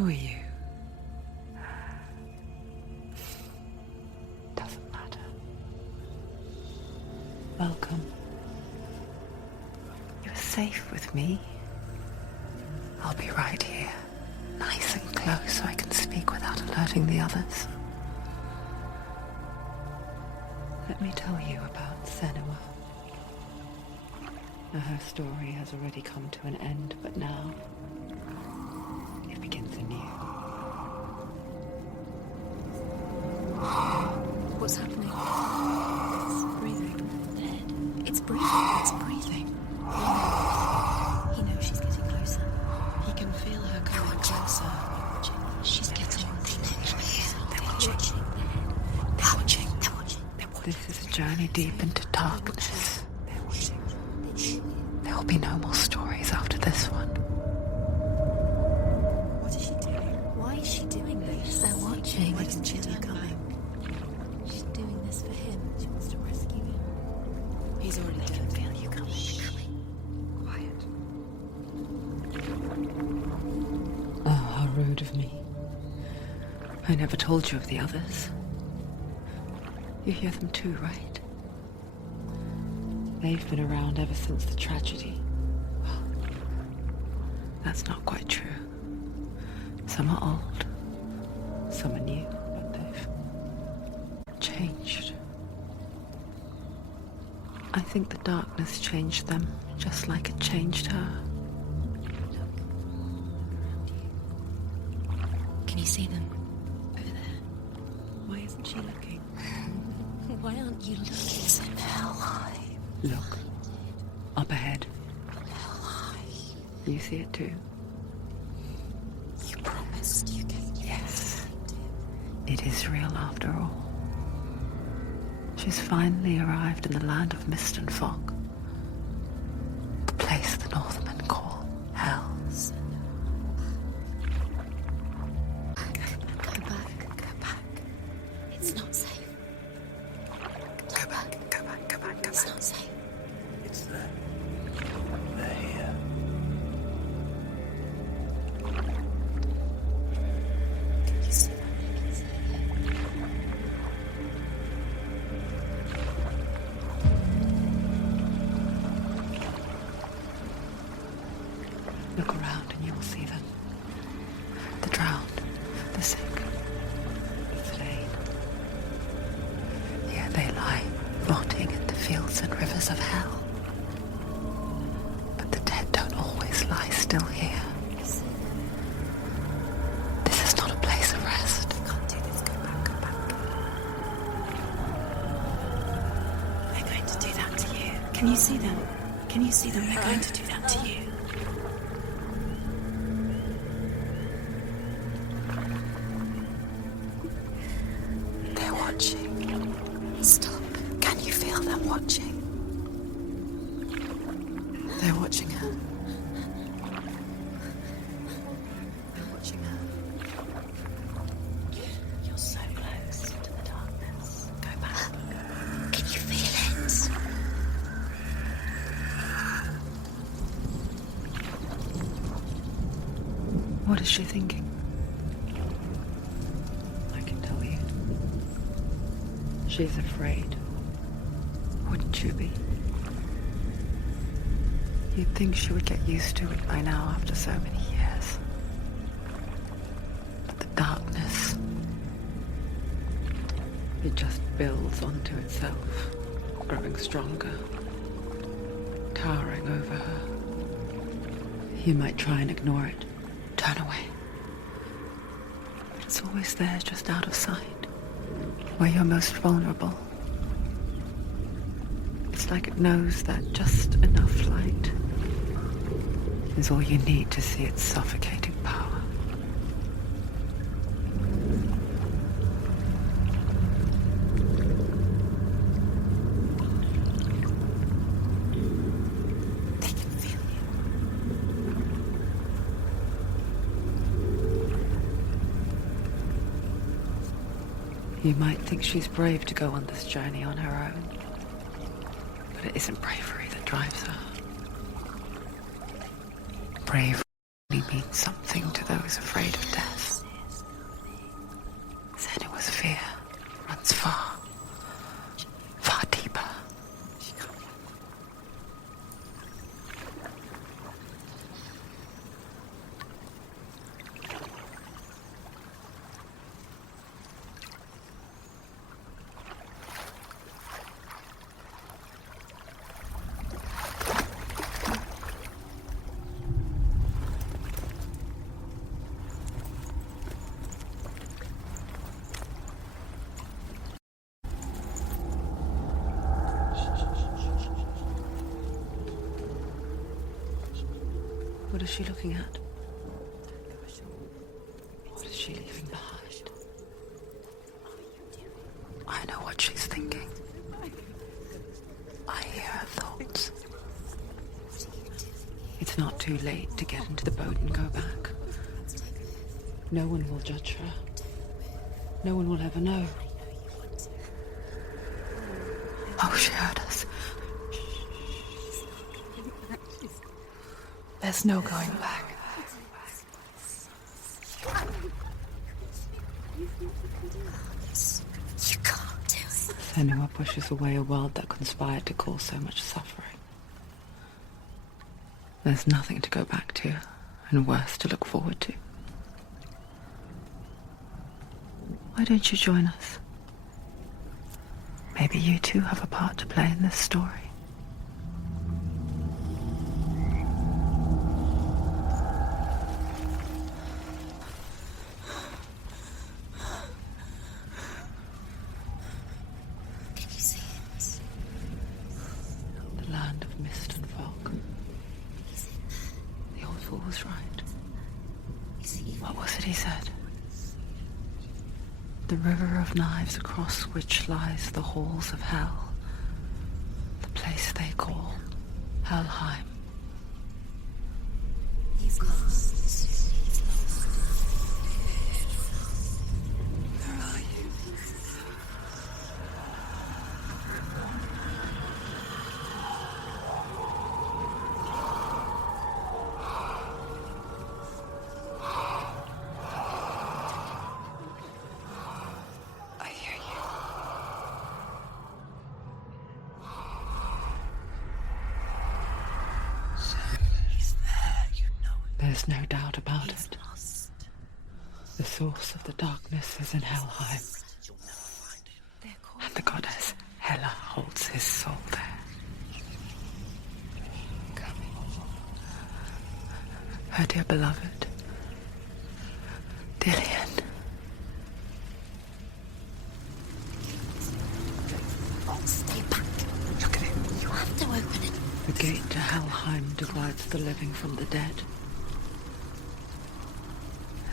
Who are you? Doesn't matter. Welcome. You're safe with me. I'll be right here, nice and close so I can speak without alerting the others. Let me tell you about Senua. Her story has already come to an end, but now it begins anew. What's happening? It's breathing. The head. It's breathing. It's breathing. He knows she's getting closer. He can feel her coming closer. She's getting closer. They're watching. They're watching. They're watching. This is a journey deep into darkness. They're watching. There will be no more stories after this one. What is she doing? Why is she doing this? They're watching. Why doesn't she turn coming? She's doing this for him. She wants to rescue him. He's already dead. I can feel you coming. Quiet. Oh, how rude of me. I never told you of the others. You hear them too, right? They've been around ever since the tragedy. Well, that's not quite true. Some are old, some are new, but they've changed. I think the darkness changed them, just like it changed her. Can you see them? Over there. Why isn't she looking? Why aren't you looking? It's in hell high. Look, up ahead. You see it too? You promised you gave. Yes. It is real after all. She's finally arrived in the land of mist and fog. The place the Northmen call Hell. Go back. It's not safe. Go back. It's not safe. It's there. They're here. Can you see that? Look around and you will see them. The drowned, the sick, the slain. Here they lie, rotting in the fields and rivers of hell. But the dead don't always lie still here. This is not a place of rest. You can't do this. Go back. They're going to do that to you. Can you see them? They're going to do that to you. They're watching. Stop. Can you feel them watching? They're watching her. They're watching her. You're so close to the darkness. Go back. Can you feel it? What is she thinking? I can tell you. She's afraid. Wouldn't you be? You'd think she would get used to it by now after so many years. But the darkness, it just builds onto itself, growing stronger, towering over her. You might try and ignore it, turn away. But it's always there, just out of sight, where you're most vulnerable. It's like it knows that just enough light is all you need to see its suffocating power. They can feel You might think she's brave to go on this journey on her own, but it isn't bravery that drives her. Bravery means something to those was afraid of death. Then it was fear runs far, far deeper. What is she looking at? What is she leaving behind? I know what she's thinking. I hear her thoughts. It's not too late to get into the boat and go back. No one will judge her. No one will ever know. Oh, she heard us. There's no going back. You can't do it. Senua pushes away a world that conspired to cause so much suffering. There's nothing to go back to, and worse to look forward to. Why don't you join us? Maybe you too have a part to play in this story. Can you see it? The land of mist and fog. He's in there. The old fool was right. Is he? What was it he said? The river of knives across which lies the halls of hell. The place they call Helheim. He's lost. He's lost. Where are you? I hear you. He's there, you know it. There's no doubt about He's it. lost. The source of the darkness is in Helheim, You'll never find him. They're called. and the goddess Hela holds his soul there. Her dear beloved, Dillian. Oh, stay back. Look at it. You have to open it. The gate to Helheim divides the living from the dead.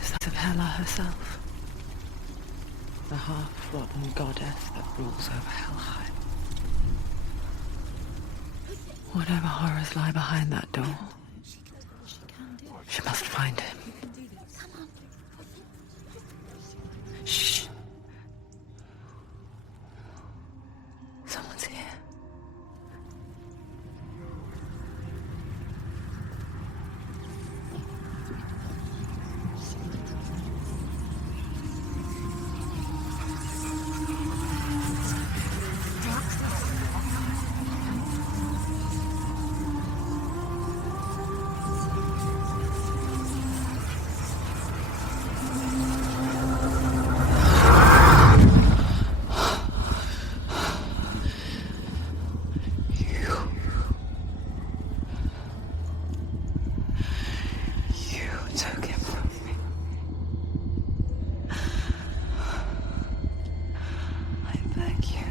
Is that of Hela herself? The half-rotten goddess that rules over Helheim. Whatever horrors lie behind that door, she must find him. Shh. Someone's here. You took him from me. I beg you,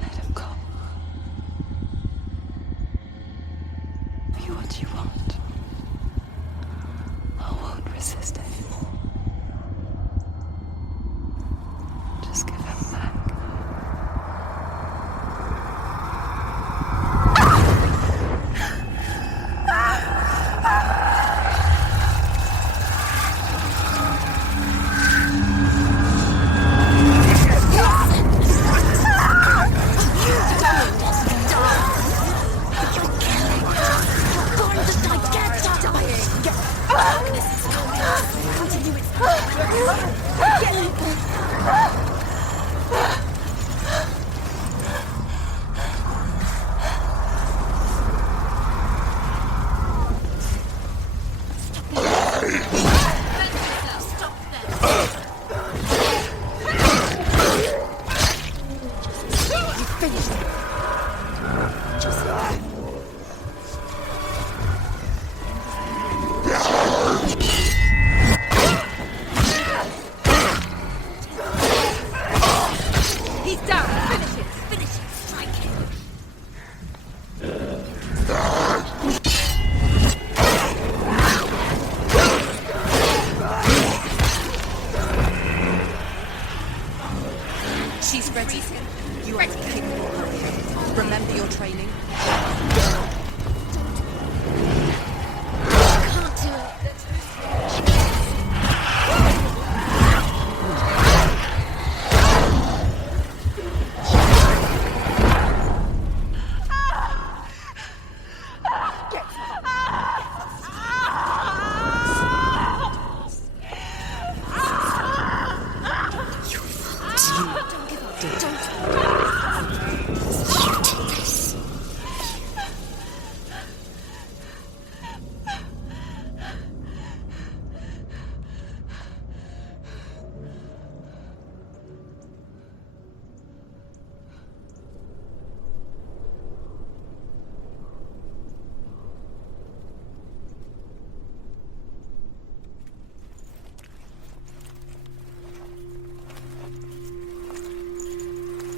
let him go. Be what you want. I won't resist anymore. Just give him back. You're going to die. Get dying. Darkness is coming. She's ready. You are capable. Remember your training. Can't do it.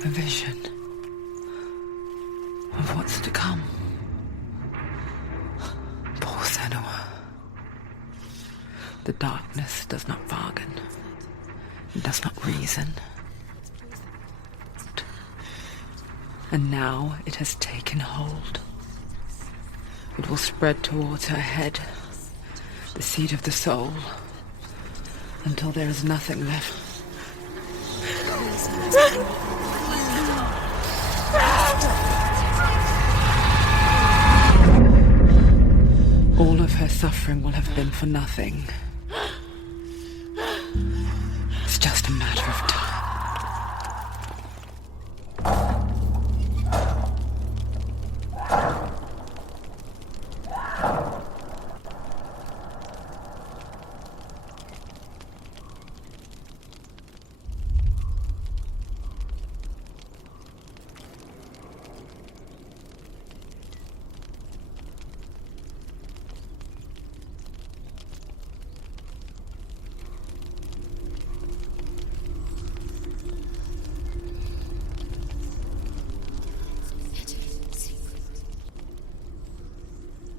A vision of what's to come. Poor senua. The darkness does not bargain. It does not reason. And now it has taken hold. It will spread towards her head, the seat of the soul, until there is nothing left. All of her suffering will have been for nothing. It's just a matter of time.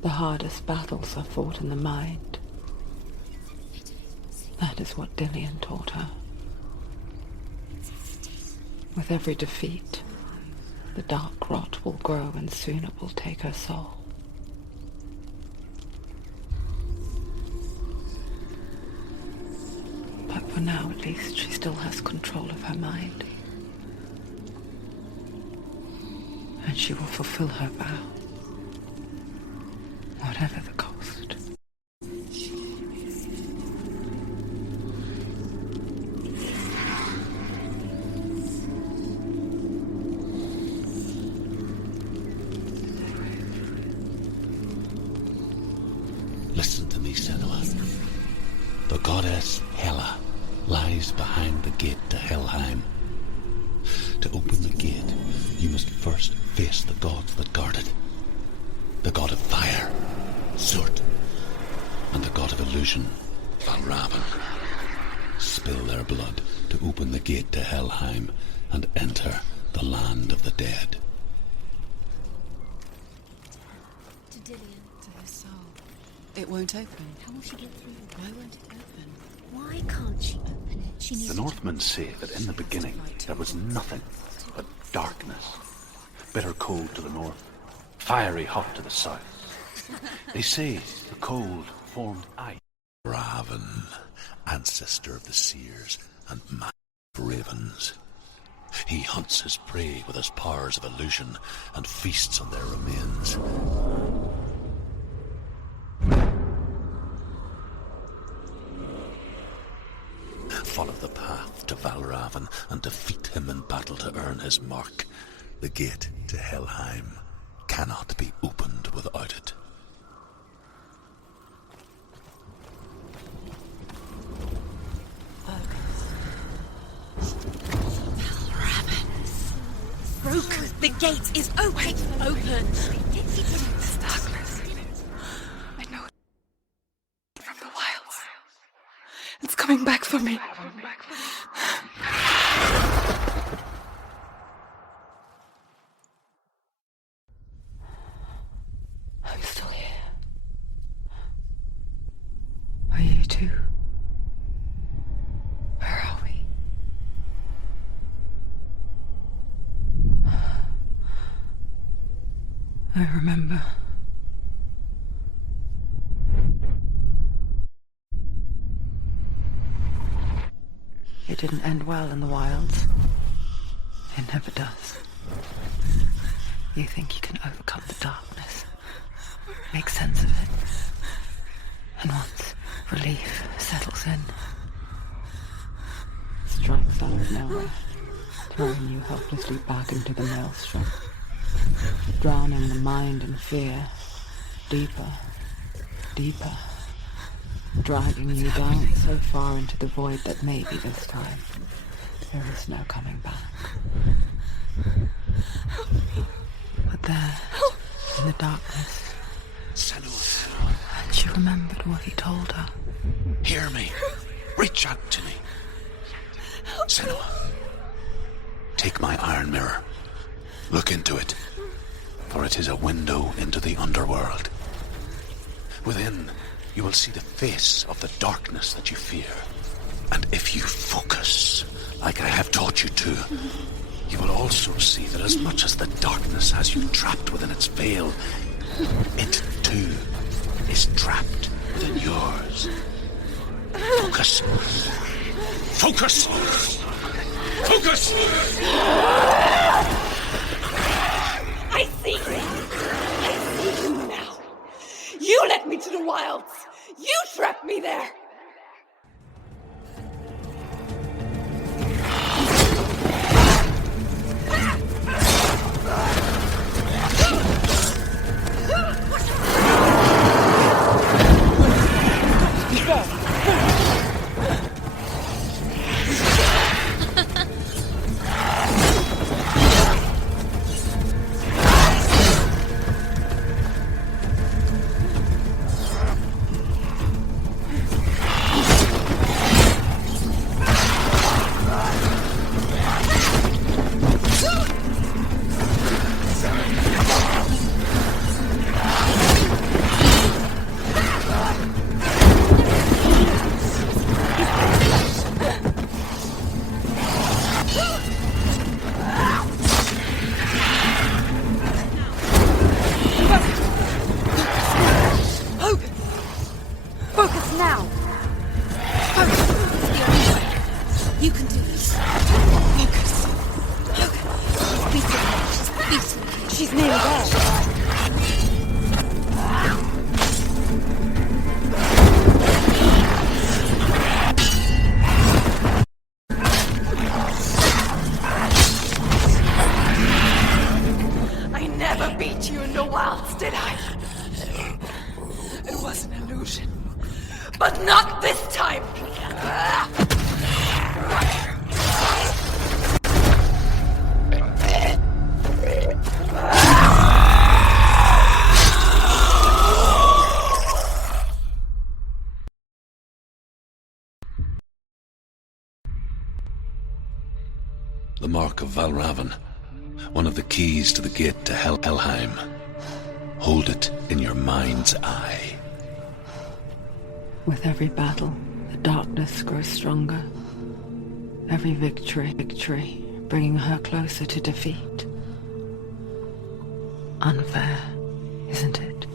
The hardest battles are fought in the mind. That is what Dillian taught her. With every defeat, the dark rot will grow and soon it will take her soul. But for now, at least, she still has control of her mind. And she will fulfill her vow. Whatever the cost. Listen to me, senua. The goddess Hela lies behind the gate to Helheim. To open the gate, you must first face the gods that guard it. The god of fire, Surt, and the god of illusion, Valravan. Spill their blood to open the gate to Helheim and enter the land of the dead. To Dillian. To her soul. It won't open. How will she get through? Why won't it open? Why can't she open it? She needs The Northmen say that in the beginning there was nothing but darkness. Bitter cold to the north, fiery hot to the south. They say the cold formed ice. Raven, ancestor of the seers and man of ravens. He hunts his prey with his powers of illusion and feasts on their remains. follow the path to Valravan and defeat him in battle to earn his mark. The gate to Helheim cannot be opened without it. Broken. The gate is open. Open. This darkness. I know it from the wilds. It's coming back for me. I'm still here. Are you too? Where are we? I remember. It didn't end well in the wilds. It never does. You think you can overcome the darkness, make sense of it, and once relief settles in, it strikes out of nowhere, throwing you helplessly back into the maelstrom, drowning the mind in fear, deeper, deeper, dragging you down so far into the void that maybe this time there is no coming back. But there, in the darkness, Senua, and she remembered what he told her. hear me. Reach out to me. Senua, take my iron mirror. Look into it, for it is a window into the underworld. Within, you will see the face of the darkness that you fear. And if you focus, like I have taught you to, you will also see that as much as the darkness has you trapped within its veil, it too is trapped within yours. Focus. Focus! Focus! I see you! I see you now! You led me to the wilds! You trapped me there! You can do this. Focus. Look. She's beaten. She's beaten. She's nearly there. I never beat you in the wilds, did I? It was an illusion. But not this time! The mark of Valravan, one of the keys to the gate to Helheim. Hold it in your mind's eye. With every battle, the darkness grows stronger. Every victory, bringing her closer to defeat. Unfair, isn't it?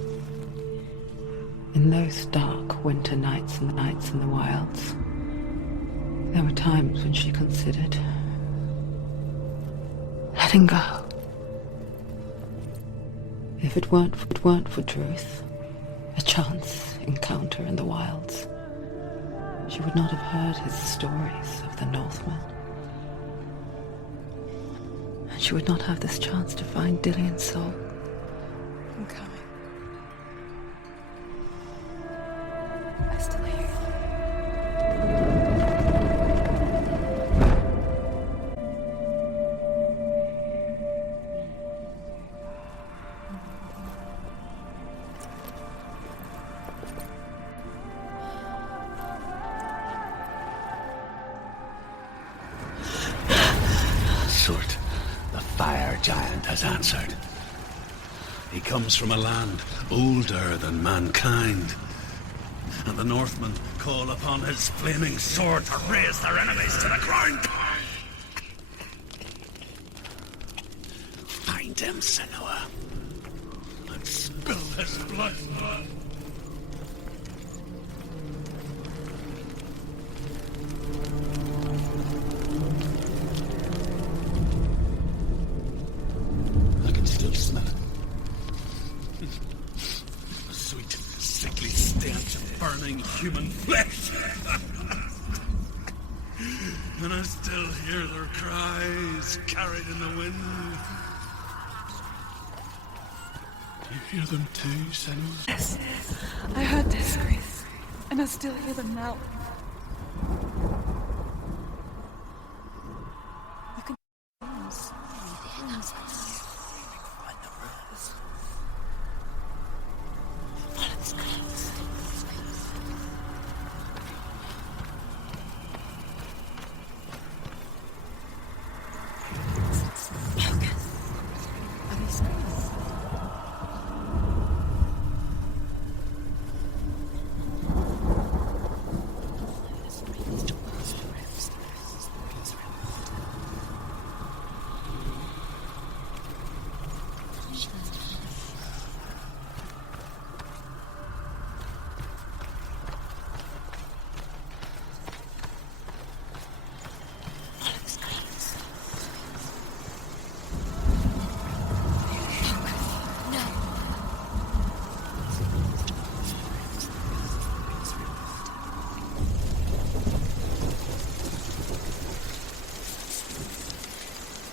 In those dark winter nights in the wilds, there were times when she considered letting go. If it weren't for truth, a chance encounter in the wilds, she would not have heard his stories of the Northmen. And she would not have this chance to find Dillion's soul. I'm coming. I still hear you. Surt, the fire giant, has answered. He comes from a land older than mankind. And the Northmen call upon his flaming sword to raise their enemies to the ground. Find him, senua, and spill his blood. I can still smell it. A sweet, sickly stench of burning human flesh. And I still hear their cries carried in the wind. You hear them too, senua? Yes, I heard their screams, and I still hear them now. You can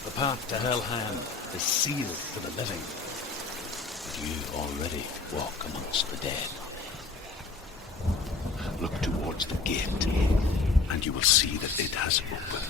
The path to Helheim is sealed for the living. But you already walk amongst the dead. Look towards the gate, and you will see that it has opened.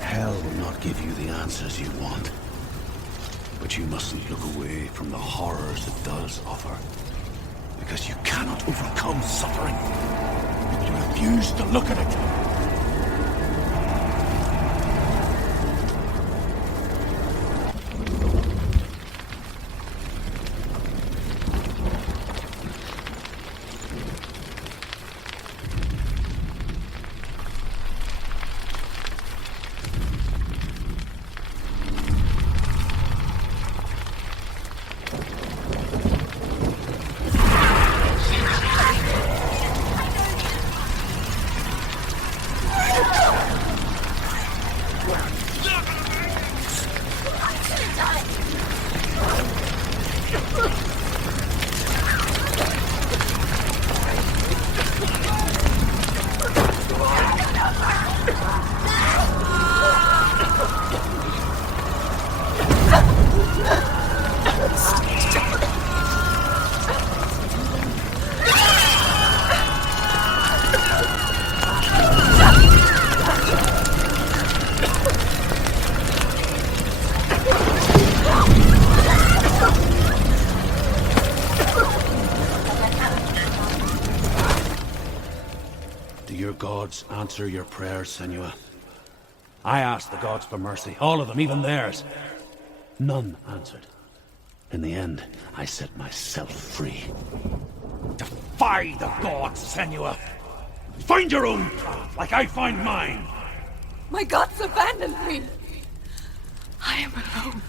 Hell will not give you the answers you want. But you mustn't look away from the horrors it does offer. Because you cannot overcome suffering if you refuse to look at it. gods answer your prayers, senua. I asked the gods for mercy, all of them, even theirs. None answered. In the end, I set myself free. Defy the gods, senua! Find your own path, like I find mine! My gods abandoned me. I am alone.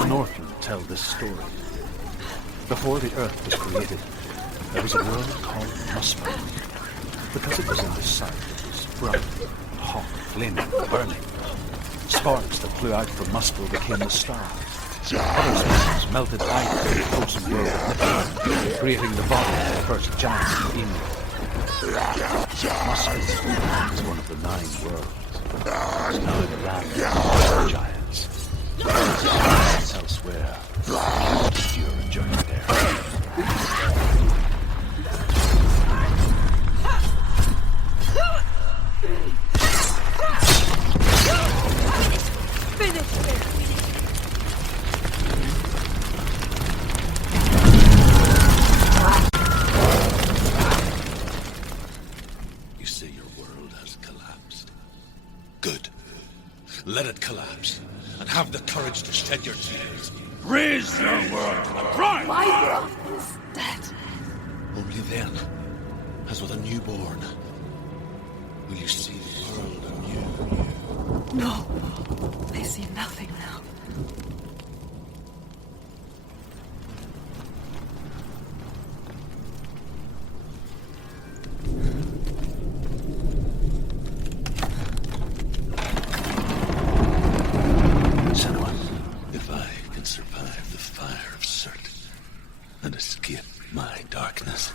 The Northmen tell this story. Before the Earth was created, there was a world called Muspel. Because it was in the south, it was bright, hot, flaming, burning. Sparks that flew out from Muspel became the stars. Other species melted ice in the frozen world of Nippon, creating the body of the first giants in England. Muspel is one of the 9 worlds. It's now the land of the giants. Elsewhere, endure a journey there. You say your world has collapsed. Good. Let it collapse, and have the courage to shed your tears. Raise your world to the prime! My world is dead. Only then, as with a newborn, will you see the world anew. No, I see nothing now. Senua, If I can survive the fire of Surt and escape my darkness,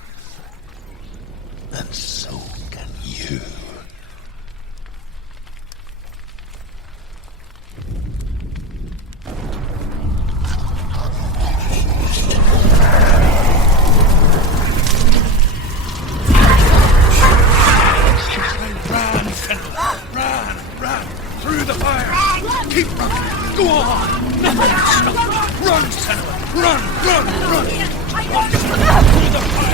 then so can you. run, Senua! Run! Through the fire! Keep running! Go on! Nothing will stop! Run, Senua! Run! Through the fire!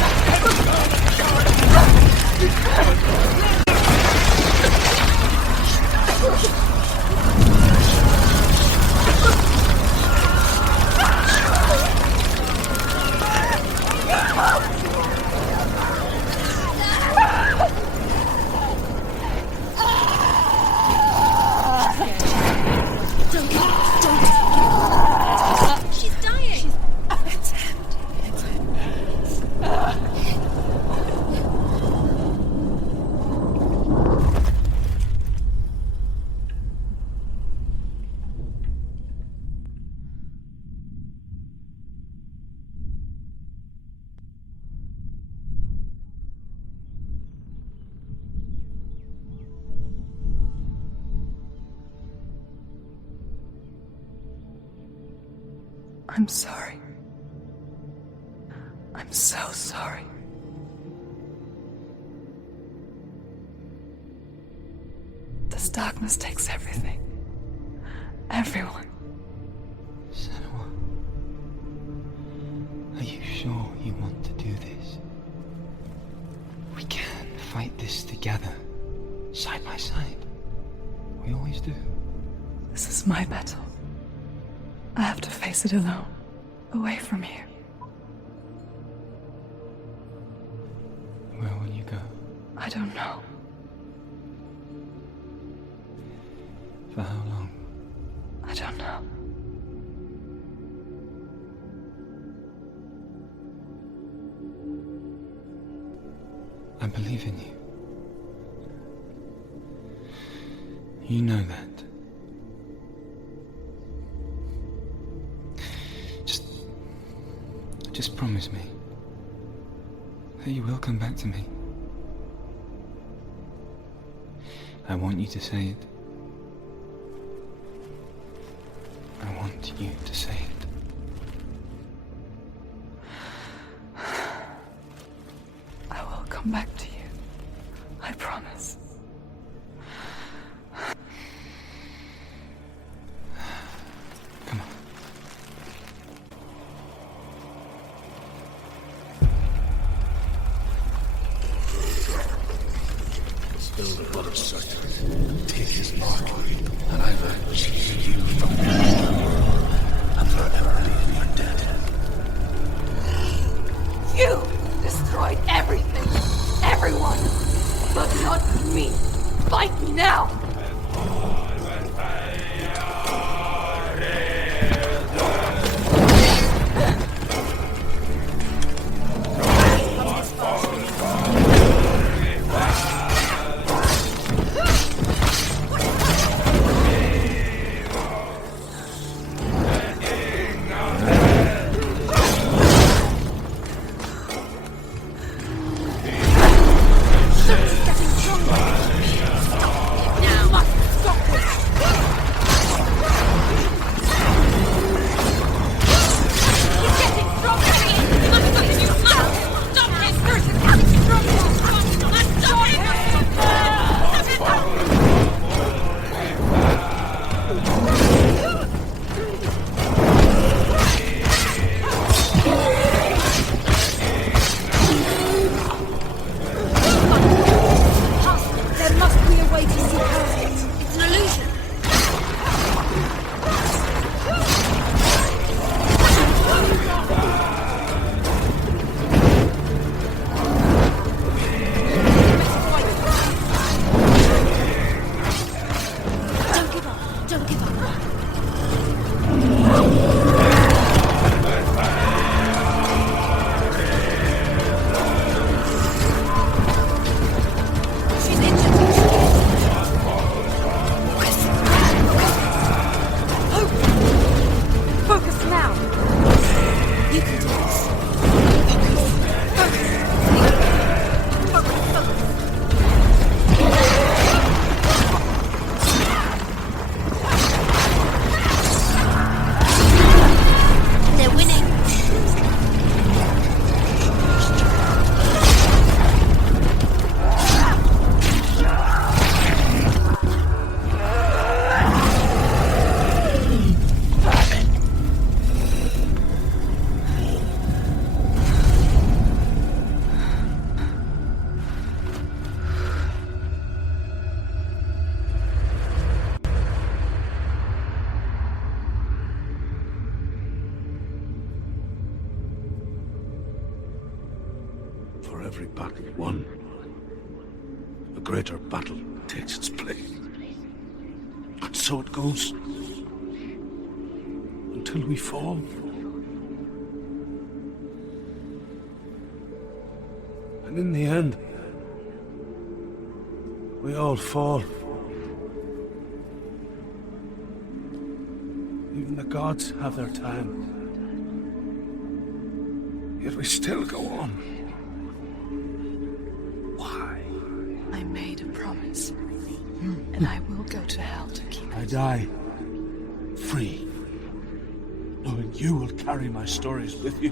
I'm sorry. I'm so sorry. This darkness takes everything. Everyone. Senua, are you sure you want to do this? We can fight this together, side by side. We always do. This is my battle. I have to face it alone, away from you. Where will you go? I don't know. For how long? I don't know. I believe in you. You know that. Just promise me that you will come back to me. I want you to say it. I want you to say it. I will come back to you. I promise. Come on. Spill the blood of Sergeant. Take his mark, and I will choose you from the world and forever be in your debt. You destroyed everything, everyone, but not me. Fight me now! For every battle won, a greater battle takes its place. And so it goes. Until we fall. And in the end, we all fall. Even the gods have their time. Yet we still go on. Why? I made a promise, and I will go to hell to keep I it. die free. knowing you will carry my stories with you.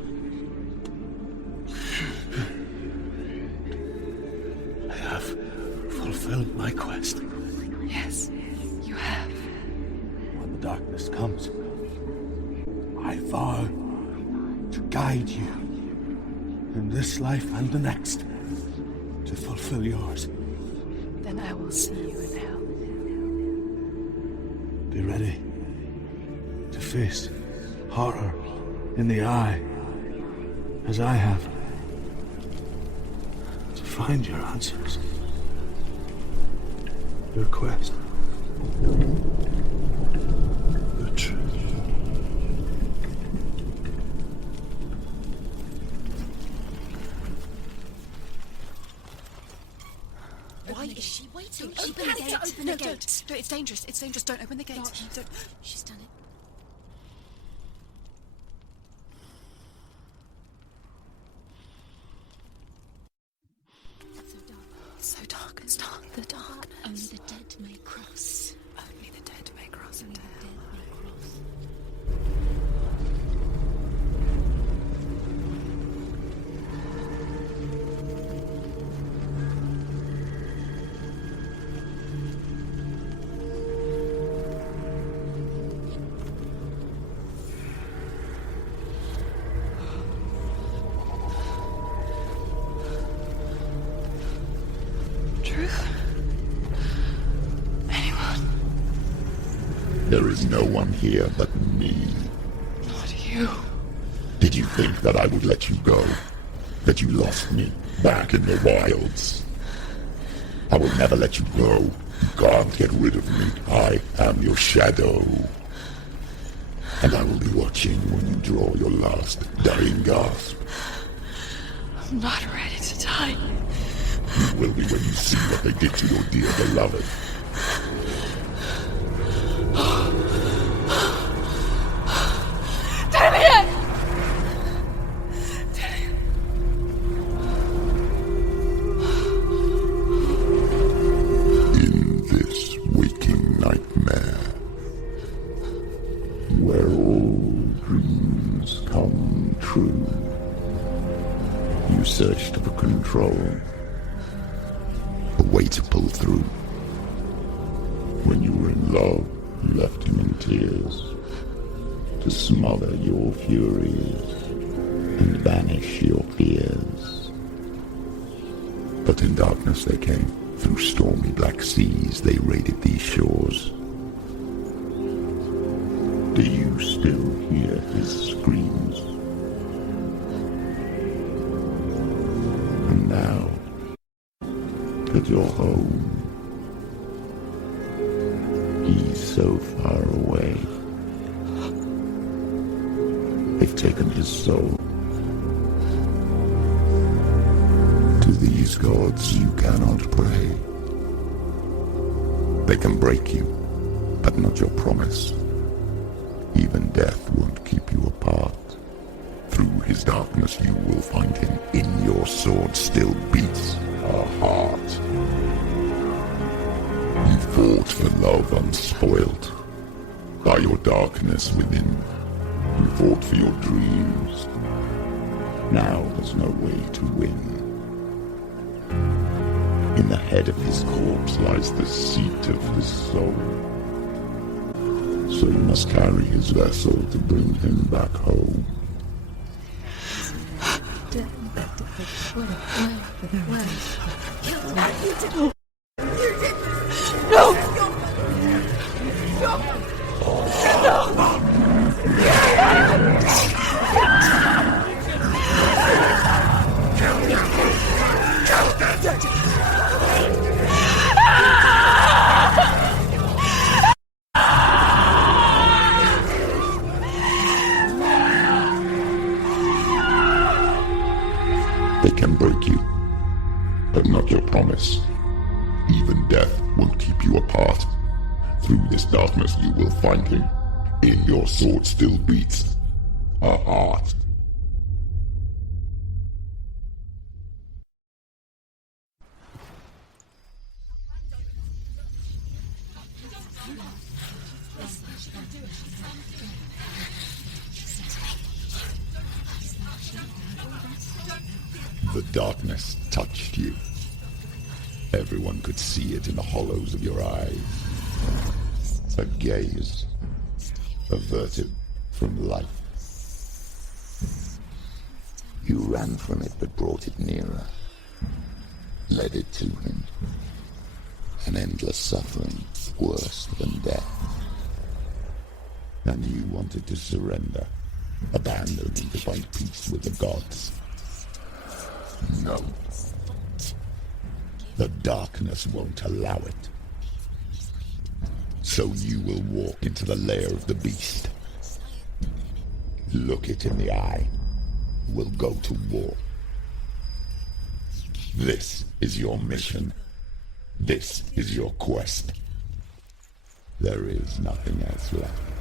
I have fulfilled my quest. Yes, you have. When the darkness comes, I vow to guide you in this life and the next to fulfill yours. Then I will see you in hell. Be ready to face horror in the eye, as I have, to find your answers, your quest, the truth. Why is she waiting? Don't Open the gate. Open the gate. No, it's dangerous. It's dangerous. Don't open the gate. Don't. She's done it. It's so dark. It's dark. The darkness. Only the dead may cross. Only the dead may cross Only into the hell. dead may cross. Truth? Anyone? There is no one here but me. Not you. Did you think that I would let you go? That you lost me back in the wilds? I will never let you go. You can't get rid of me. I am your shadow. And I will be watching when you draw your last dying gasp. I'm not ready to die. You will be when you see what they did to your dear beloved. In this waking nightmare, where all dreams come true, you searched for control, a way to pull through. When you were in love, you left him in tears, to smother your furies and banish your fears. But in darkness they came, through stormy black seas they raided these shores. Do you still hear his screams? And now that you're home, he's so far away. They've taken his soul. To these gods you cannot pray. They can break you, but not your promise. Even death won't keep you apart. Through his darkness you will find him. In your sword still beats a heart. You fought for love unspoilt. By your darkness within, you fought for your dreams. Now there's no way to win. In the head of his corpse lies the seat of his soul. So you must carry his vessel to bring him back home. They can break you, but not your promise. Even death won't keep you apart. Through this darkness you will find him. In your sword still beats a heart. The darkness touched you. Everyone could see it in the hollows of your eyes. A gaze averted from life. You ran from it but brought it nearer. Led it to him. An endless suffering, worse than death. And you wanted to surrender, abandoning to find peace with the gods. No. The darkness won't allow it. So you will walk into the lair of the beast. Look it in the eye. We'll go to war. This is your mission. This is your quest. There is nothing else left.